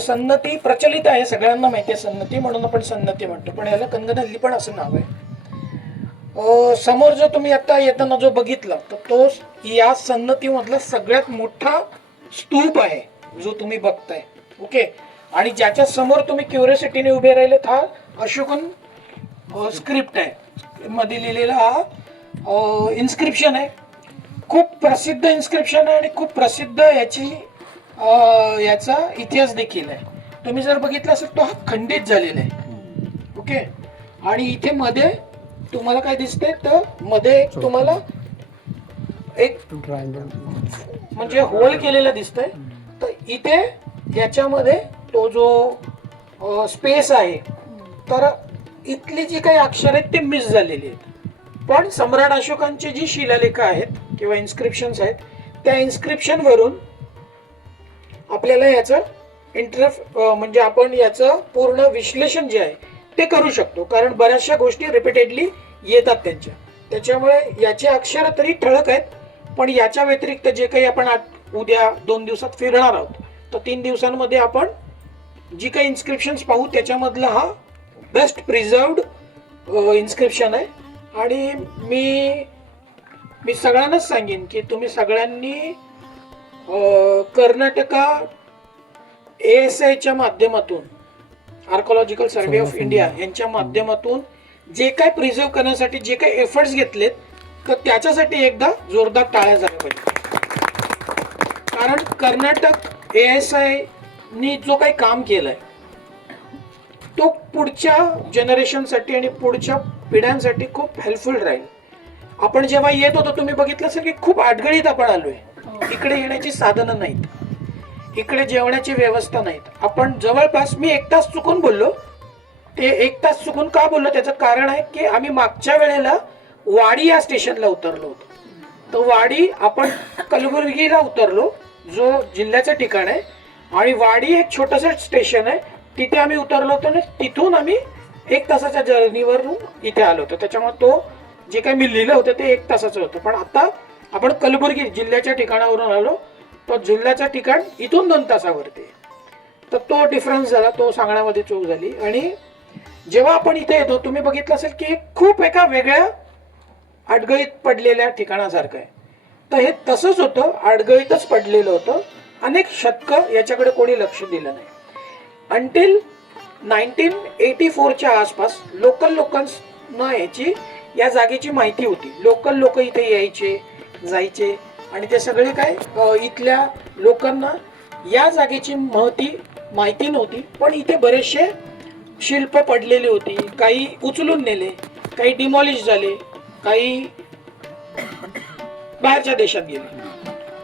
सन्नती प्रचलित आहे, सगळ्यांना माहिती आहे सन्नती, म्हणून आपण सन्नती म्हणतो, पण याला कंगनहल्ली पण असं नाव आहे. समोर जो तुम्ही आता येताना जो बघितला तर तो या सन्नतीमधला सगळ्यात मोठा स्तूप आहे जो तुम्ही बघताय. ओके. आणि ज्याच्या समोर तुम्ही क्युरिओसिटीने उभे राहिलेत हा अशोकन स्क्रिप्ट आहे, मध्ये लिहिलेला हा इन्स्क्रिप्शन आहे. खूप प्रसिद्ध इन्स्क्रिप्शन आहे आणि खूप प्रसिद्ध याचा इतिहास देखील आहे. तुम्ही जर बघितलं असेल तो हा खंडित झालेला आहे. ओके. आणि इथे मध्ये तुम्हाला काय दिसतंय तर मध्ये तुम्हाला एक म्हणजे होल केलेला दिसतंय. तर इथे याच्यामध्ये तो जो स्पेस आहे तर इथली जी काही अक्षर आहेत ते मिस झालेली आहेत. पण सम्राट अशोकांची जी शिलालेख आहेत किंवा इन्स्क्रिप्शन्स आहेत त्या इन्स्क्रिप्शन वरून आपल्याला याचं म्हणजे आपण याचं पूर्ण विश्लेषण जे आहे ते करू शकतो, कारण बऱ्याचशा गोष्टी रिपीटेडली येतात त्याच्यामुळे याचे अक्षर तरी ठळक आहेत. पण याच्या व्यतिरिक्त जे काही आपण उद्या 2 दिवसात फिरणार आहोत तर 3 दिवसांमध्ये आपण जी काही इन्स्क्रिप्शन्स पाहू त्याच्यामधला हा बेस्ट प्रिझर्व्ड इन्स्क्रिप्शन आहे. आणि मी सगळ्यांनाच सांगेन की तुम्ही सगळ्यांनी कर्नाटका ASIच्या माध्यमातून आर्कोलॉजिकल सर्वे ऑफ इंडिया यांच्या माध्यमातून जे काय प्रिझर्व करण्यासाठी जे काही एफर्ट्स घेतलेत तर त्याच्यासाठी एकदा जोरदार टाळ्या झाल्या पाहिजे. कारण कर्नाटक ASIनी जो काही काम केलंय तो पुढच्या जनरेशनसाठी आणि पुढच्या पिढ्यांसाठी खूप हेल्पफुल राहील. आपण जेव्हा येत होतो तुम्ही बघितलं असेल की खूप अडगळीत आपण आलोय. इकडे येण्याची साधनं नाहीत, इकडे जेवणाची व्यवस्था नाहीत. आपण जवळपास मी 1 तास चुकून बोललो. ते 1 तास चुकून का बोललो त्याचं कारण आहे की आम्ही मागच्या वेळेला वाडी या स्टेशनला उतरलो होतो. तर वाडी आपण कलबुर्गीला उतरलो जो जिल्ह्याचं ठिकाण आहे आणि वाडी एक छोटंसं स्टेशन आहे तिथे आम्ही उतरलो होतो आणि तिथून आम्ही 1 तासाच्या जर्नीवरून इथे आलो होतो. त्याच्यामुळे तो जे काही मी लिहिलं होतं ते 1 तासाचं होतं. पण आता आपण कलबुर्गी जिल्ह्याच्या ठिकाणावरून आलो, तो जिल्ह्याचं ठिकाण इथून 2 तासावरती. तर तो डिफरन्स झाला, तो सांगण्यामध्ये चूक झाली. आणि जेव्हा आपण इथे येतो तुम्ही बघितलं असेल की खूप एका वेगळ्या अडगळीत पडलेल्या ठिकाणासारखं आहे. तर हे तसंच होतं, अडगळीतच पडलेलं होतं. अनेक शतकं याच्याकडे कोणी लक्ष दिलं नाही. अंटिल 1984च्या आसपास लोकल लोकांना या जागेची माहिती होती. लोकल लोक इथे यायचे जायचे आणि ते सगळे काय इथल्या लोकांना या जागेची माहिती नव्हती. पण इथे बरेचसे शिल्प पडलेली होती, काही उचलून नेले, काही डिमॉलिश झाले, काही बाहेरच्या देशात गेले.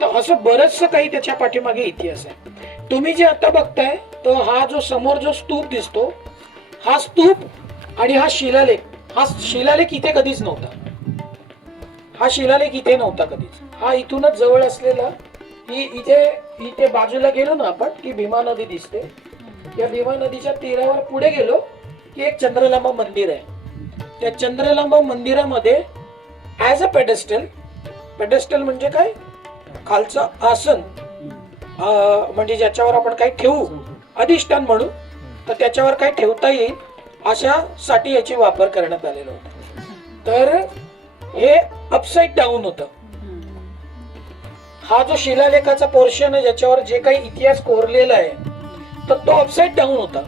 तर असं बरचसं काही त्याच्या पाठीमागे इतिहास आहे. तुम्ही जे आता बघताय तर हा जो समोर जो स्तूप दिसतो हा स्तूप आणि हा शिलालेख इथे कधीच नव्हता. हा शिलालेख इथे नव्हता कधीच. हा इथूनच जवळ असलेला इथे बाजूला गेलो ना आपण की भीमा नदी दिसते. या भीमा नदीच्या तीरावर पुढे गेलो की एक चंद्रलांबा मंदिर आहे. त्या चंद्रलांबा मंदिरामध्ये ऍज अ पेडेस्टल म्हणजे काय, खालचं आसन म्हणजे ज्याच्यावर आपण काही ठेवू, अधिष्ठान म्हणू, तर त्याच्यावर काही ठेवता येईल अशासाठी याची वापर करण्यात आलेला होता. तर हे अपसाइड डाऊन होतं. हा जो शिलालेखाचा पोर्शन आहे ज्याच्यावर जे काही इतिहास कोरलेला आहे तर तो अपसाइड डाऊन होता.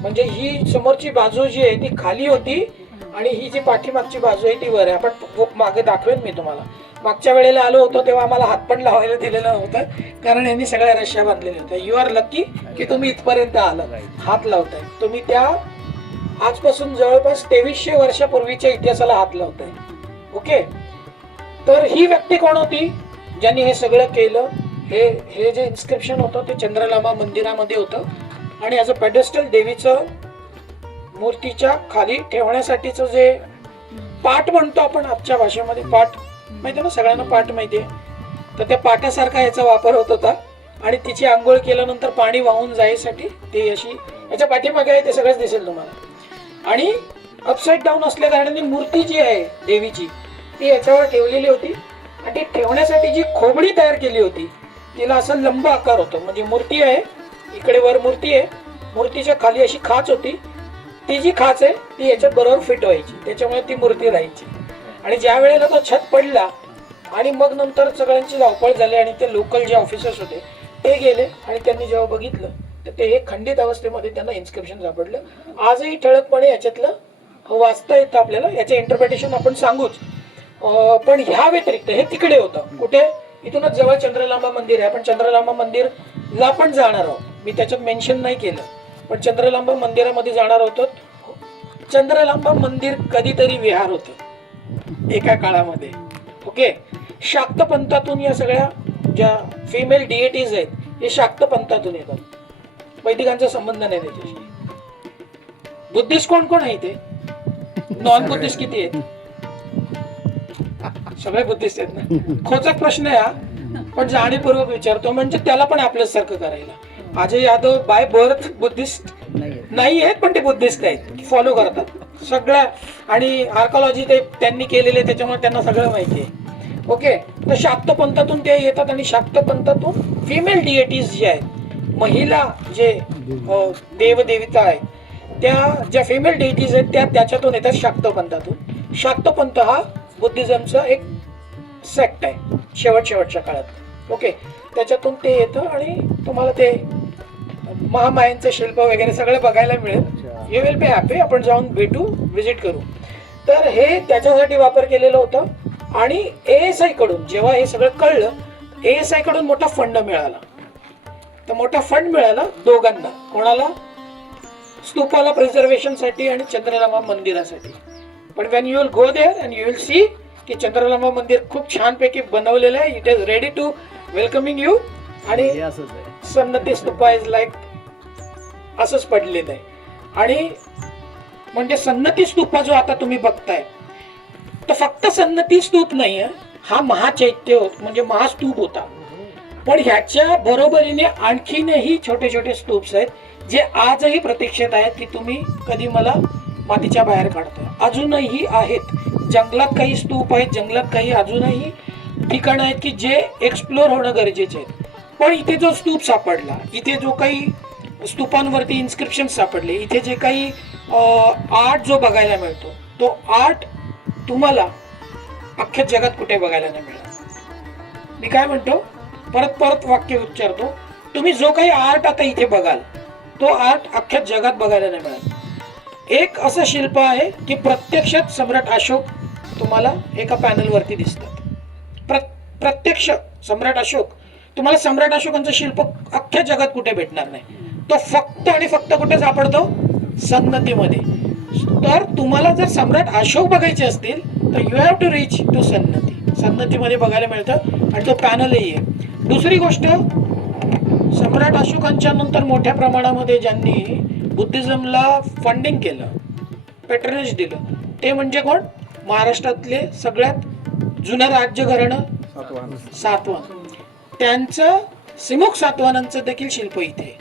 म्हणजे ही समोरची बाजू जी आहे ती खाली होती आणि ही जी पाठीमागची बाजू आहे ती वर आहे. आपण मागे दाखवेन मी तुम्हाला. मागच्या वेळेला आलो होतो तेव्हा आम्हाला हात पण लावायला दिलेलं नव्हतं कारण यांनी सगळ्या रश्या बांधलेल्या होत्या. यू आर लकी की तुम्ही इथपर्यंत आला, हात लावताय तुम्ही. त्या आजपासून जवळपास 2300 वर्षापूर्वीच्या इतिहासाला हात लावताय. ओके. तर ही व्यक्ती कोण होती ज्यांनी हे सगळं केलं? हे जे इन्स्क्रिप्शन होतं ते चंद्रलांबा मंदिरामध्ये होतं आणि ॲज अ पेडेस्टल देवीचं मूर्तीच्या खाली ठेवण्यासाठीचं जे पाट म्हणतो आपण आजच्या भाषेमध्ये, पाट माहिती ना सगळ्यांना, पाट माहितीये. तर त्या पाटासारखा याचा वापर होत होता आणि तिची आंघोळ केल्यानंतर पाणी वाहून जायसाठी ती अशी याच्या पाठीमागे आहे ते सगळंच दिसेल तुम्हाला. आणि अपसाइड डाऊन असल्या कारणाने मूर्ती जी आहे देवीची ती याच्यावर ठेवलेली होती आणि ती ठेवण्यासाठी जी खोबडी तयार केली होती तिला असं लंब आकार होतो. म्हणजे मूर्ती आहे इकडे वर मूर्ती आहे, मूर्तीच्या खाली अशी खाच होती, ती जी खाच आहे ती याच्यात बरोबर फिट व्हायची, त्याच्यामुळे ती मूर्ती राहायची. आणि ज्या वेळेला तो छत पडला आणि मग नंतर सगळ्यांची धावपळ झाली आणि ते लोकल जे ऑफिसर्स होते ते गेले आणि त्यांनी जेव्हा बघितलं तर ते हे खंडित अवस्थेमध्ये त्यांना इन्स्क्रिप्शन सापडलं. आजही ठळकपणे याच्यातलं वाचता येतं आपल्याला, याचे इंटरप्रिटेशन आपण सांगूच. पण ह्या व्यतिरिक्त हे तिकडे होतं, कुठे, इथूनच जवळ चंद्रलांबा मंदिर आहे. आपण चंद्रलांबा मंदिरला पण जाणार आहोत, मी त्याच्यात मेन्शन नाही केलं, पण चंद्रलांबा मंदिरामध्ये जाणार होतो. चंद्रलांबा मंदिर कधीतरी विहार होतं एका काळामध्ये. ओके, शाक्त पंथातून या सगळ्या ज्या फिमेल डिएटीज आहेत हे शाक्त पंथातून येतात, वैदिकांचा संबंध नाही त्याच्याशी. बुद्धिस्ट कोण कोण आहे ते, नॉन बुद्धिस्ट किती आहेत, सगळे बुद्धिस्ट आहेत ना. खोचक प्रश्न आहे हा, पण जाणीवपूर्वक विचारतो, म्हणजे त्याला पण आपल्यासारखं करायला. Ajay Yadav by birth Buddhist नाही आहेत, पण ते बुद्धिस्ट आहेत, फॉलो करतात सगळ्या, आणि आर्कॉलॉजी ते त्यांनी केलेले, त्याच्यामुळे त्यांना सगळं माहिती आहे. ओके, तर शाक्त पंथातून ते येतात आणि शाक्त पंथातून फिमेल डिएटीज जे आहेत, महिला जे देवदेवता आहेत, त्या ज्या फिमेल डिएटीज आहेत त्या त्याच्यातून येतात शाक्त पंथातून. शाक्त पंथ हा बुद्धिझमचा एक सेक्ट आहे शेवटच्या काळात. ओके, त्याच्यातून ते येतं आणि तुम्हाला ते महामायांचं शिल्प वगैरे सगळं बघायला मिळेल. यू विल बी हॅपी, आपण जाऊन भेटू, व्हिजिट करू. तर हे त्याच्यासाठी वापर केलेलं होतं. आणि ASI कडून जेव्हा हे सगळं कळलं, ASI कडून मोठा फंड मिळाला. तर मोठा फंड मिळाला दोघांना, कोणाला, स्तूपाला प्रिझर्वेशनसाठी आणि चंद्रलांबा मंदिरासाठी. पण when you will go there and you will see की चंद्रलांबा मंदिर खूप छानपैकी बनवलेलं आहे, it is ready to welcoming you. आणि सन्नती स्तूपा इज लाईक असंच पडलेलं आहे. आणि म्हणजे सन्नती स्तूपा जो आता तुम्ही बघताय, तर फक्त सन्नती स्तूप नाही आहे, हा महाचैत्य म्हणजे महास्तूप होता. पण ह्याच्या बरोबरीने आणखीनही छोटे छोटे स्तूप्स आहेत जे आजही प्रतीक्षेत आहेत की तुम्ही कधी मला मातीच्या बाहेर काढता. अजूनही आहेत जंगलात, काही स्तूप आहेत जंगलात, काही अजूनही ठिकाणं आहेत की जे एक्सप्लोर होणं गरजेचे आहेत. पण इथे जो स्तूप सापडला, इथे जो काही स्तूपांवरती इन्स्क्रिप्शन सापडले, इथे जे काही आर्ट जो बघायला मिळतो, तो आर्ट तुम्हाला अख्ख्या जगात कुठे बघायला नाही मिळत. मी काय म्हणतो, परत वाक्य उच्चारतो, तुम्ही जो काही आर्ट आता इथे बघाल तो आर्ट अख्ख्या जगात बघायला नाही मिळत. एक असं शिल्प आहे की प्रत्यक्षात सम्राट अशोक तुम्हाला एका पॅनलवरती दिसतात. प्रत्यक्ष सम्राट अशोक, तुम्हाला सम्राट अशोकांचं शिल्प अख्ख्या जगात कुठे भेटणार नाही. तो फक्त आणि फक्त कुठे सापडतो, सन्नतीमध्ये. तर तुम्हाला जर सम्राट अशोक बघायचे असतील तर you have to reach to Sannati. सन्नतीमध्ये बघायला मिळतं आणि तो पॅनलही आहे. दुसरी गोष्ट, सम्राट अशोकांच्या नंतर मोठ्या प्रमाणामध्ये ज्यांनी बुद्धिझमला फंडिंग केलं, पॅट्रनेज दिलं, ते म्हणजे कोण, महाराष्ट्रातले सगळ्यात जुनं राज्यघराणं सातवाहन. त्यांचं सिमुख सातवाहनांचं देखील शिल्प इथे.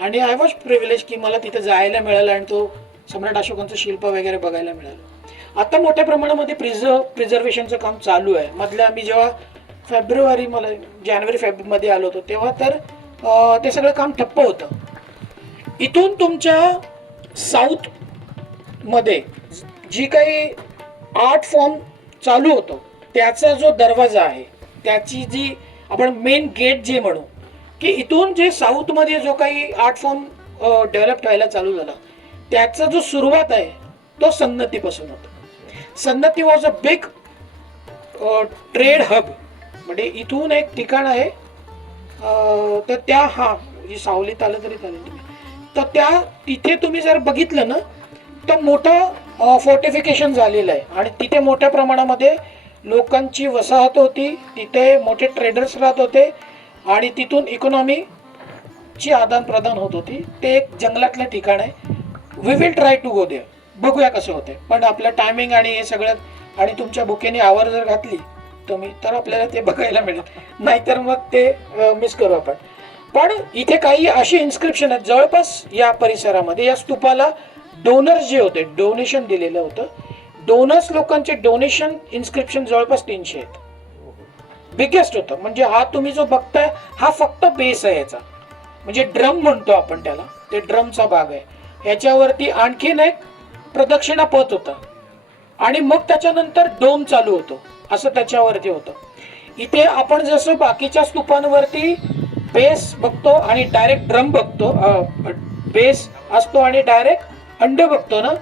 आणि आय वॉज प्रिव्हिलेज की मला तिथे जायला मिळालं आणि तो सम्राट अशोकांचं शिल्प वगैरे बघायला मिळालं. आता मोठ्या प्रमाणामध्ये प्रिझर्वेशनचं काम चालू आहे. मधल्या आम्ही जेव्हा जानेवारी-फेब्रुवारीमध्ये आलो होतो तेव्हा तर ते सगळं काम ठप्प होतं. इथून तुमच्या साऊथ मध्ये जी काही आर्ट फॉर्म चालू होतो त्याचा जो दरवाजा आहे, त्याची जी आपण मेन गेट जे म्हणू, की इथून जे साऊथ मध्ये जो काही आर्ट फॉर्म डेव्हलप व्हायला चालू झाला त्याचा जो सुरुवात आहे तो सन्नतीपासून होतो. Sannati was a big trade hub. म्हणजे इथून एक ठिकाण आहे, तर त्या सावलीत आलं तरी चालेल, तर त्या तिथे तुम्ही जर बघितलं ना तर मोठं फोर्टिफिकेशन झालेलं आहे आणि तिथे मोठ्या प्रमाणामध्ये लोकांची वसाहत होती, तिथे मोठे ट्रेडर्स राहत होते आणि तिथून इकॉनॉमीची आदान प्रदान होत होती. ते एक जंगलातलं ठिकाण आहे. We will try to go there, बघूया कसं होतंय. पण आपलं टायमिंग आणि हे सगळं आणि तुमच्या बुकेने आवर जर घातली तुम्ही तर आपल्याला ते बघायला मिळेल, नाहीतर मग ते मिस करू आपण. पण इथे काही अशी इन्स्क्रिप्शन आहेत जवळपास या परिसरामध्ये, या स्तूपाला डोनर्स जे होते, डोनेशन दिलेलं होतं, डोनर्स लोकांचे डोनेशन इन्स्क्रिप्शन जवळपास 300 आहेत. बिगेस्ट होतं. म्हणजे हा तुम्ही जो बघताय हा फक्त बेस आहे याचा. म्हणजे ड्रम म्हणतो आपण त्याला, ते ड्रमचा भाग आहे. ह्याच्यावरती आणखीन एक प्रदक्षिणा पथ होता आणि मग त्याच्यानंतर डोम चालू होतो, असं त्याच्यावरती होतं. इथे आपण जसं बाकीच्या स्तूपांवरती बेस बघतो आणि डायरेक्ट ड्रम बघतो, बेस असतो आणि डायरेक्ट अंड बघतो ना,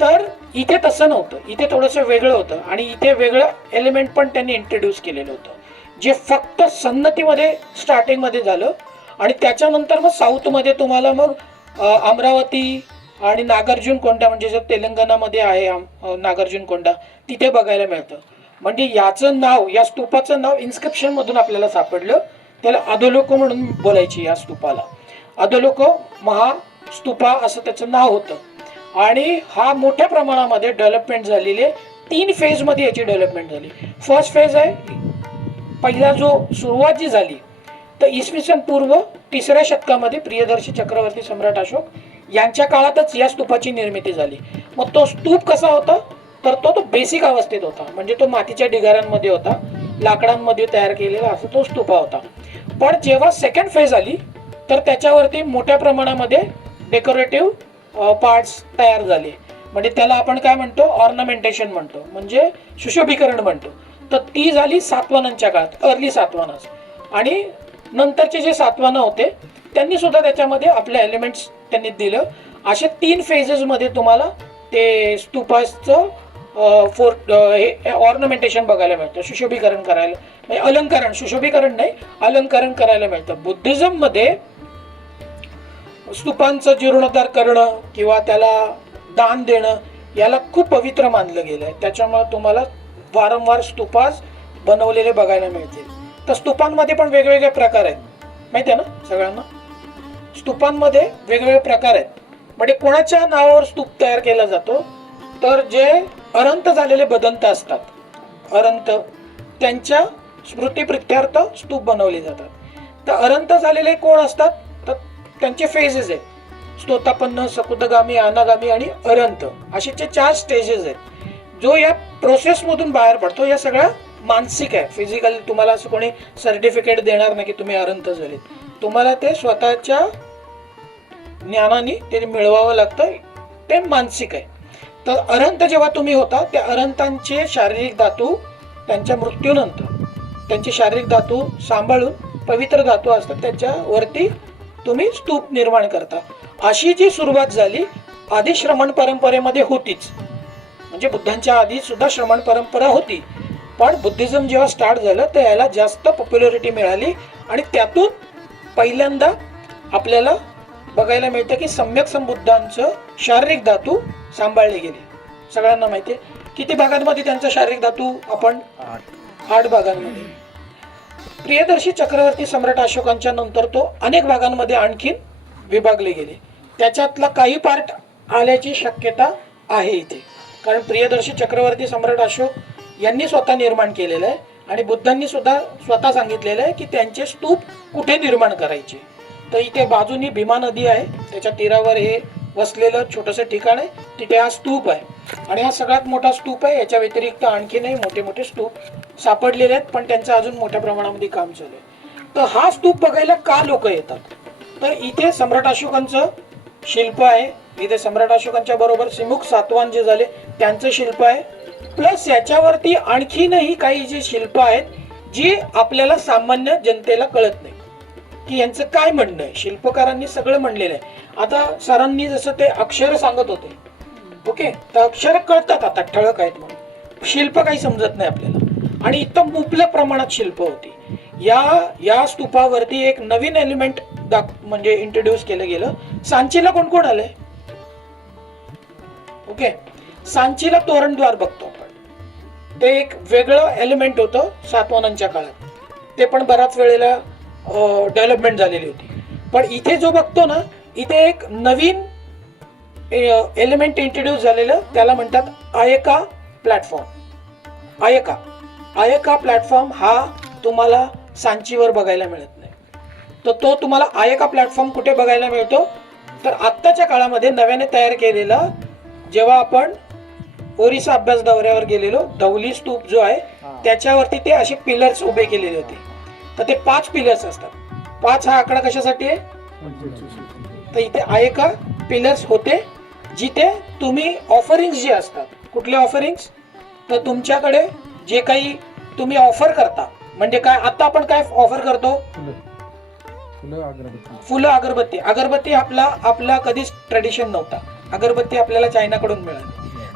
तर इथे तसं नव्हतं. इथे थोडंसं वेगळं होतं आणि इथे वेगळं एलिमेंट पण त्यांनी इंट्रोड्यूस केलेलं होतं, जे फक्त सन्नतीमध्ये स्टार्टिंगमध्ये झालं आणि त्याच्यानंतर मग साऊथमध्ये तुम्हाला मग अमरावती आणि नागार्जुन कोंडा, म्हणजे जे तेलंगणामध्ये आहे नागार्जुन कोंडा, तिथे बघायला मिळतं. म्हणजे याचं नाव, या स्तूपाचं नाव इन्स्क्रिप्शन मधून आपल्याला सापडलं. त्याला अधोलोको म्हणून बोलायची या स्तूपाला. अधोलोको महास्तूपा असं त्याचं नाव होतं आणि हा मोठ्या प्रमाणामध्ये डेव्हलपमेंट झालेली आहे. 3 फेजमध्ये याची डेव्हलपमेंट झाली. फर्स्ट फेज आहे, पहिला जो सुरुवात जी झाली तर इसवी सन पूर्व 3ऱ्या शतकामध्ये प्रियदर्शी चक्रवर्ती सम्राट अशोक यांच्या काळातच या स्तूपाची निर्मिती झाली. मग तो स्तूप कसा होता, तर तो बेसिक अवस्थेत होता, म्हणजे तो मातीच्या ढिगाऱ्यांमध्ये होता, लाकडांमध्ये तयार केलेला असं तो स्तूपा होता. पण जेव्हा सेकंड फेज आली तर त्याच्यावरती मोठ्या प्रमाणामध्ये डेकोरेटिव्ह पार्ट्स तयार झाले. म्हणजे त्याला आपण काय म्हणतो, ऑर्नामेंटेशन म्हणतो, म्हणजे सुशोभीकरण म्हणतो. तर ती झाली सातवाहनांच्या काळात, अर्ली सातवाहनास. आणि नंतरचे जे सातवाहन होते त्यांनी सुद्धा त्याच्यामध्ये आपले एलिमेंट्स त्यांनी दिलं. अशा 3 फेजेसमध्ये तुम्हाला ते स्तूपाचं ऑर्नामेंटेशन बघायला मिळतं, सुशोभीकरण करायला, म्हणजे अलंकरण, सुशोभीकरण नाही, अलंकरण करायला मिळतं. बुद्धिझम मध्ये स्तूपांचं जीर्णोद्धार करणं किंवा त्याला दान देणं याला खूप पवित्र मानलं गेलंय. त्याच्यामुळे तुम्हाला वारंवार स्तूपास बनवलेले बघायला मिळतील. तर स्तूपांमध्ये पण वेगवेगळे प्रकार आहेत, माहिती आहे ना सगळ्यांना. स्तूपांमध्ये वेगवेगळे प्रकार आहेत. म्हणजे कोणाच्या नावावर स्तूप तयार केला जातो, तर जे अरंत झालेले बदंत असतात, अरंत, त्यांच्या स्मृतीप्रित्यर्थ स्तूप बनवले जातात. तर अरंत झालेले कोण असतात, तर त्यांचे फेजेस आहेत, स्तोतापन्न, सकुतगामी, अनागामी आणि अरंत, असे 4 स्टेजेस आहेत. जो या प्रोसेसमधून बाहेर पडतो, या सगळ्या मानसिक आहे. फिजिकल तुम्हाला असं कोणी सर्टिफिकेट देणार नाही की तुम्ही अरंत झालेत. तुम्हाला ते स्वतःच्या ज्ञानाने ते मिळवावं लागतं, ते मानसिक आहे. तर अरंत जेव्हा तुम्ही होता, त्या अरंतांचे शारीरिक धातू त्यांच्या मृत्यूनंतर त्यांचे शारीरिक धातू सांभाळून पवित्र धातू असतात, त्याच्यावरती तुम्ही स्तूप निर्माण करता. अशी जी सुरुवात झाली आधी श्रमण परंपरेमध्ये होतीच, म्हणजे बुद्धांच्या आधी सुद्धा श्रमण परंपरा होती. पण बुद्धिझम जेव्हा स्टार्ट झालं तर याला जास्त पॉप्युलॅरिटी मिळाली आणि त्यातून पहिल्यांदा आपल्याला बघायला मिळतं की सम्यक संबुद्धांचं शारीरिक धातू सांभाळले गेले. सगळ्यांना माहिती आहे किती भागांमध्ये त्यांचा शारीरिक धातू, आपण 8 भागांमध्ये. प्रियदर्शी चक्रवर्ती सम्राट अशोकांच्या नंतर तो अनेक भागांमध्ये आणखीन विभागले गेले. त्याच्यातला काही पार्ट आल्याची शक्यता आहे इथे, कारण प्रियदर्शी चक्रवर्ती सम्राट अशोक यांनी स्वतः निर्माण केलेलं आहे आणि बुद्धांनी सुद्धा स्वतः सांगितलेलं आहे की त्यांचे स्तूप कुठे निर्माण करायचे. तर इथे बाजूनी भीमा नदी आहे, त्याच्या तीरावर हे वसलेलं छोटंसं ठिकाण आहे, तिथे हा स्तूप आहे आणि हा सगळ्यात मोठा स्तूप आहे. याच्या व्यतिरिक्त आणखीनही मोठे मोठे स्तूप सापडलेले आहेत, पण त्यांचं अजून मोठ्या प्रमाणामध्ये काम चालू आहे. तर हा स्तूप बघायला का लोक येतात, तर इथे सम्राट अशोकांचं शिल्प आहे. इथे सम्राट अशोकांच्या बरोबर सिमुख सातवाहन जे झाले त्यांचं शिल्प आहे. प्लस याच्यावरती आणखीनही काही जी शिल्प आहेत जी आपल्याला सामान्य जनतेला कळत नाही की यांचं काय म्हणणं आहे. शिल्पकारांनी सगळं म्हणलेलं आहे. आता सरांनी जसं ते अक्षर सांगत होते, ओके, तर अक्षर कळतात आता ठळक आहेत म्हणून, शिल्प काही समजत नाही आपल्याला. आणि इथं मुबलक प्रमाणात शिल्प होती. या स्तूपावरती एक नवीन एलिमेंट म्हणजे इंट्रोड्यूस केलं गेलं. सांचीला कोण कोण आलंय, ओके, सांचीला तोरणद्वार बघतो आपण. ते एक वेगळं एलिमेंट होतं सातवाहनांच्या काळात, ते पण बऱ्याच वेळेला डेव्हलपमेंट झालेली होती. पण इथे जो बघतो ना, इथे एक नवीन एलिमेंट इंट्रोड्यूस झालेलं, त्याला म्हणतात आयका प्लॅटफॉर्म. आयका प्लॅटफॉर्म हा तुम्हाला सांचीवर बघायला मिळत नाही. तर तो तुम्हाला आयका प्लॅटफॉर्म कुठे बघायला मिळतो, तर आत्ताच्या काळामध्ये नव्याने तयार केलेला, जेव्हा आपण ओरिसा अभ्यास दौऱ्यावर गेलेलो, धौली स्तूप जो आहे त्याच्यावरती ते असे पिलर्स उभे केलेले होते. तर ते 5 पिलर्स असतात. 5 हा आकडा कशासाठी आहे, तर इथे आयका पिलर्स होते, जिथे तुम्ही ऑफरिंग्स जे असतात, कुठले ऑफरिंग्स, तर तुमच्याकडे जे काही तुम्ही ऑफर करता, म्हणजे काय आता आपण काय ऑफर करतो, फुलं अगरबत्ती. अगरबत्ती आपला कधीच ट्रेडिशन नव्हता, अगरबत्ती आपल्याला चायनाकडून मिळाली.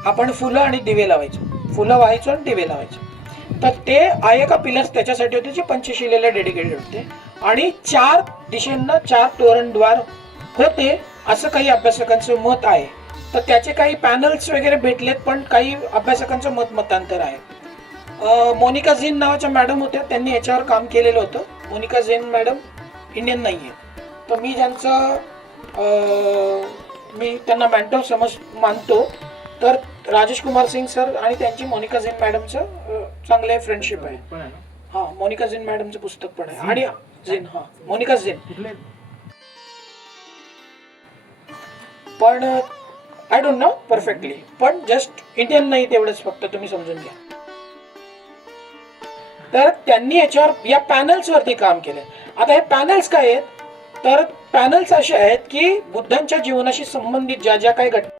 आपण फुलं आणि दिवे लावायचो, फुलं व्हायचो आणि दिवे लावायचो. तर ते आयका पिलर्स त्याच्यासाठी होते, जे पंचशिलेला डेडिकेटेड होते, आणि 4 दिशेंना 4 तोरणद्वार होते असं काही अभ्यासकांचं मत आहे. तर त्याचे काही पॅनल्स वगैरे भेटलेत, पण काही अभ्यासकांचं मतांतर आहे. मोनिका झेन नावाच्या मॅडम होत्या, त्यांनी याच्यावर काम केलेलं होतं. मोनिका झेन मॅडम इंडियन नाही आहे, तर मी त्यांना मेंटर मानतो. तर राजेश कुमार सिंग सर आणि त्यांची मोनिका झेन मॅडमचं चांगले फ्रेंडशिप आहे. हा, मोनिका झेन मॅडमचं पुस्तक पण आहे. आणि झेन, हा मोनिका झेन, पण आय डोंट नो परफेक्टली, पण जस्ट इंडियन नाही तेवढंच फक्त तुम्ही समजून घ्या. तर त्यांनी याच्यावर या पॅनल्स वरती काम केलंय. आता हे पॅनल्स काय आहेत, तर पॅनल्स असे आहेत की बुद्धांच्या जीवनाशी संबंधित ज्या ज्या काही घटना